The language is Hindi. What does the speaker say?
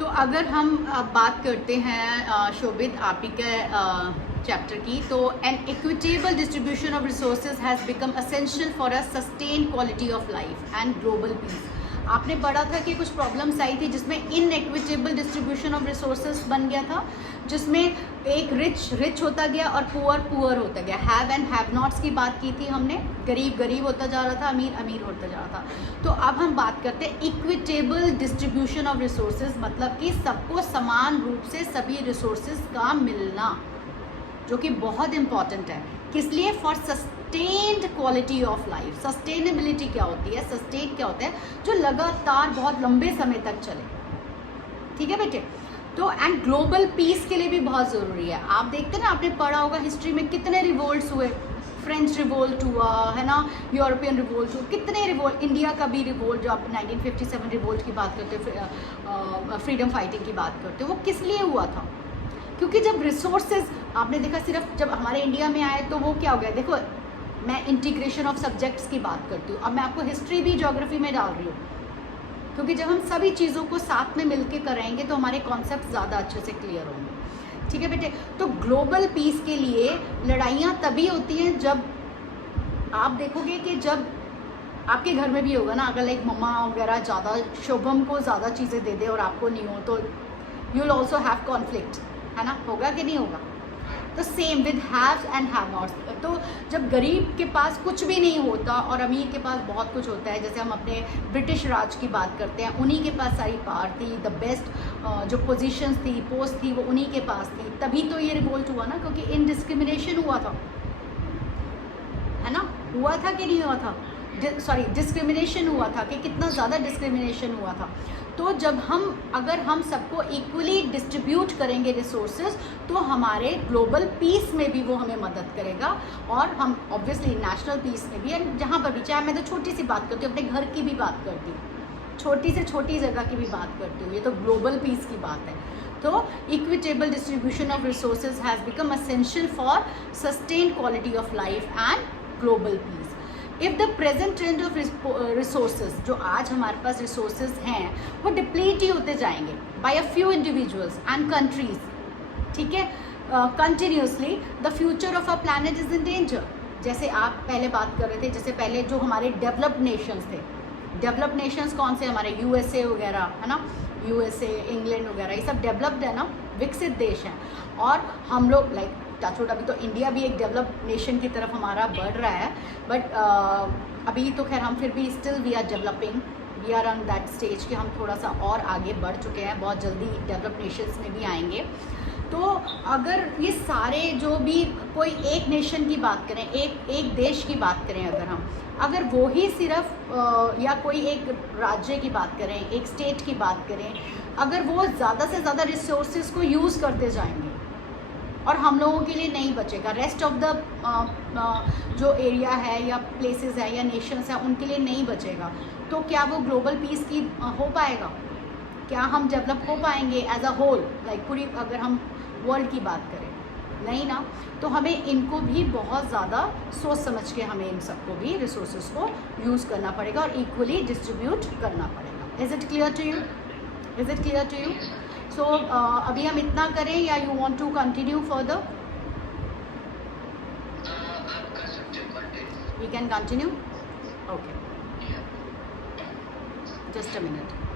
तो अगर हम बात करते हैं शोभित आप ही के चैप्टर की, तो an equitable distribution of resources has become essential for a sustain quality of life and global peace. आपने पढ़ा था कि कुछ प्रॉब्लम्स आई थी जिसमें इनइक्विटेबल डिस्ट्रीब्यूशन ऑफ रिसोर्सेज बन गया था, जिसमें एक रिच होता गया और पुअर होता गया। हैव एंड हैव नॉट्स की बात की थी हमने, गरीब होता जा रहा था, अमीर होता जा रहा था। तो अब हम बात करते हैं इक्विटेबल डिस्ट्रीब्यूशन ऑफ रिसोर्सेज, मतलब कि सबको समान रूप से सभी रिसोर्सेज का मिलना, जो कि बहुत इंपॉर्टेंट है। किस लिए? For sustained quality of life. Sustainability क्या होती है? सस्टेन क्या होता है? जो लगातार बहुत लंबे समय तक चले। ठीक है बेटे? तो एंड ग्लोबल पीस के लिए भी बहुत ज़रूरी है। आप देखते हैं ना, आपने पढ़ा होगा हिस्ट्री में कितने रिवोल्ट्स हुए। फ्रेंच रिवोल्ट हुआ है ना, यूरोपियन रिवोल्ट हुआ, कितने रिवोल्ट, इंडिया का भी रिवोल्ट जो आप 1957 रिवोल्ट की बात करते हो, फ्रीडम फाइटिंग की बात करते हो, वो किस लिए हुआ था? क्योंकि जब रिसोर्सेज आपने देखा, सिर्फ जब हमारे इंडिया में आए तो वो क्या हो गया। देखो, मैं इंटीग्रेशन ऑफ सब्जेक्ट्स की बात करती हूँ, अब मैं आपको हिस्ट्री भी ज्योग्राफी में डाल रही हूँ, क्योंकि जब हम सभी चीज़ों को साथ में मिलके करेंगे तो हमारे कॉन्सेप्ट ज़्यादा अच्छे से क्लियर होंगे। ठीक है बेटे? तो ग्लोबल पीस के लिए लड़ाइयाँ तभी होती हैं जब आप देखोगे कि जब आपके घर में भी होगा ना, अगर लाइक मम्मा वगैरह ज़्यादा शुभम को ज़्यादा चीज़ें दे दे और आपको नहीं हो, तो you will also have conflict, है ना? होगा कि नहीं होगा? तो same with haves and have nots. तो जब गरीब के पास कुछ भी नहीं होता और अमीर के पास बहुत कुछ होता है, जैसे हम अपने ब्रिटिश राज की बात करते हैं, उन्हीं के पास सारी पावर थी, द बेस्ट जो पोजीशंस थी, पोस्ट थी, वो उन्हीं के पास थी, तभी तो ये रिवोल्ट हुआ ना, क्योंकि इनडिस्क्रिमिनेशन हुआ था, है ना? हुआ था कि नहीं हुआ था? सॉरी, डिस्क्रिमिनेशन हुआ था, कि कितना ज़्यादा डिस्क्रिमिनेशन हुआ था। तो जब अगर हम सबको इक्वली डिस्ट्रीब्यूट करेंगे रिसोर्सेज, तो हमारे ग्लोबल पीस में भी वो हमें मदद करेगा, और हम ऑब्वियसली नेशनल पीस में भी, जहाँ पर भी, चाहे मैं तो छोटी सी बात करती हूँ, अपने घर की भी बात करती हूँ, छोटी से छोटी जगह की भी बात करती हूँ, ये तो ग्लोबल पीस की बात है। तो equitable distribution of resources has become essential for sustain quality of life and global piece. If the present trend of resources, जो आज हमारे पास रिसोर्सेज हैं, वो डिप्लीट ही होते जाएंगे by a few individuals and countries, ठीक है, continuously, the future of a planet is in danger. जैसे आप पहले बात कर रहे थे, जैसे पहले जो हमारे डेवलप्ड नेशंस थे, डेवलप्ड नेशंस कौन से? हमारे यूएसए वगैरह, है ना, यूएसए, इंग्लैंड वगैरह, ये सब डेवलप्ड है ना, विकसित देश हैं। और हम लोग लाइक टचवुड, अभी तो इंडिया भी एक डेवलप्ड नेशन की तरफ हमारा बढ़ रहा है, बट अभी तो खैर हम फिर भी still we are developing, we are on that stage कि हम थोड़ा सा और आगे बढ़ चुके हैं, बहुत जल्दी डेवलप्ड नेशंस में भी आएंगे। तो अगर ये सारे जो भी, कोई एक नेशन की बात करें, एक देश की बात करें, अगर वो ही सिर्फ या कोई एक राज्य की बात करें, एक स्टेट की बात करें, अगर वो ज़्यादा से ज़्यादा रिसोर्सेज को यूज़ करते जाएंगे और हम लोगों के लिए नहीं बचेगा, रेस्ट ऑफ द जो एरिया है या प्लेसेस है या नेशंस है, उनके लिए नहीं बचेगा, तो क्या वो ग्लोबल पीस की हो पाएगा? क्या हम डेवलप हो पाएंगे एज अ होल, लाइक पूरी, अगर हम वर्ल्ड की बात करें? नहीं ना। तो हमें इनको भी बहुत ज़्यादा सोच समझ के हमें इन सबको भी रिसोर्सेज को यूज़ करना पड़ेगा और इक्वली डिस्ट्रीब्यूट करना पड़ेगा। Is it clear to you? Is it clear to you? So अभी हम इतना करें या you want to continue further? We can continue? Okay, just a minute.